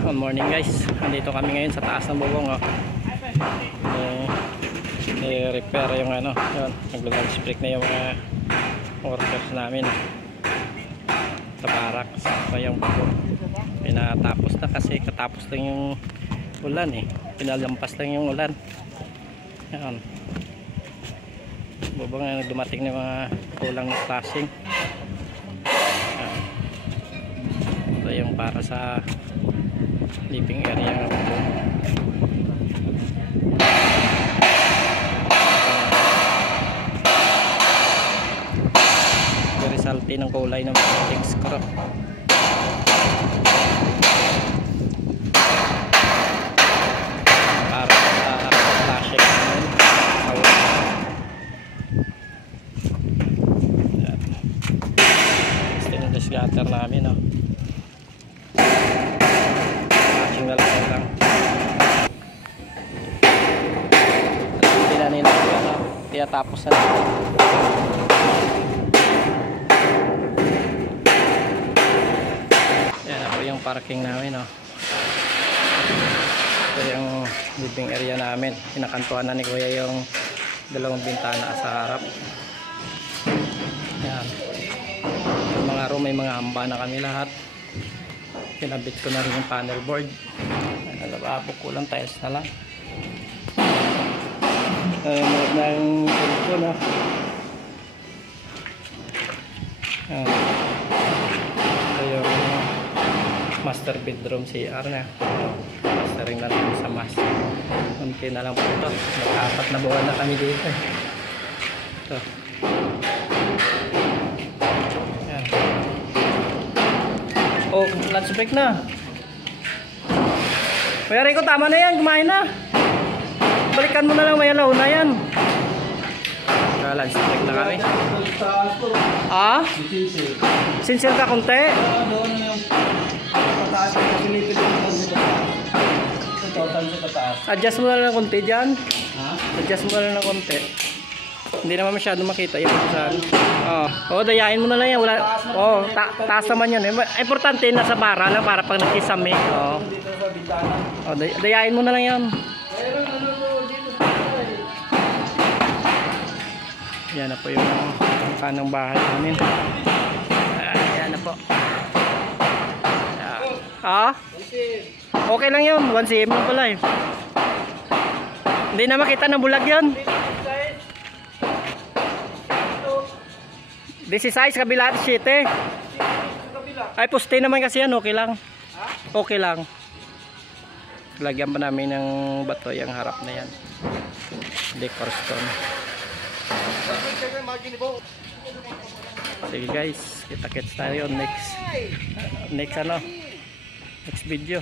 Good morning guys. Nandito kami ngayon sa taas ng bubong, oh. I-repair yung ano, yun. Nag-lunch break na yung mga workers namin sa barracks. So yung bubong pinatapos na kasi katapos lang yung ulan eh. Pinalampas lang yung ulan. Yan. Bubong na dumating na mga kulang na flashing. Ito yung para sa living area ng bubong. Resulti ng kulay ng plastic screw. Para sa flashing namin. Stainless gutter namin, oh. Flashing na lang. Hindi na nila tapos na. Yung parking namin, oh. Ito yung living area namin. Pinakantuan na ni Kuya yung dalawang bintana sa harap. Yan. Yung mga room may mga amba na kami lahat. Pinabit ko na rin yung panel board. Lababo ko lang, tiles na lang. Nanonood ng cellphone, oh. Ito yung master bedroom CR na. Mastering na lang sa master. Kunti na lang po ito. Nag-apat na buwan na kami dito. Ito. Yan. Oh, lunch break na. Kuya Rico, tama na yan. Kumain na. Balikan mo na lang, may alaw na yan. Lunch break na kami. Ah? Sincere ka konti? Adjust mo na lang ng konti dyan. Adjust mo na lang ng konti. Hindi naman masyado makita yung saan. Oh, dayain mo na lang yan. Wala, oh, taas naman yan. Importante nasa bara lang para pag nagkisame. Oh, dayain mo na lang yan. Yan na po yung kanang bahay namin. Yan na po. Okay lang yun. 1 cm lang pala eh. Hindi na makita ng bulag yan. This is size kabila at 7. Ay, poste naman kasi yan. Okay lang. Okay lang. Lagyan pa namin ng bato yung harap na yan. Decor stone. Sige guys, kita-kits tayo next video.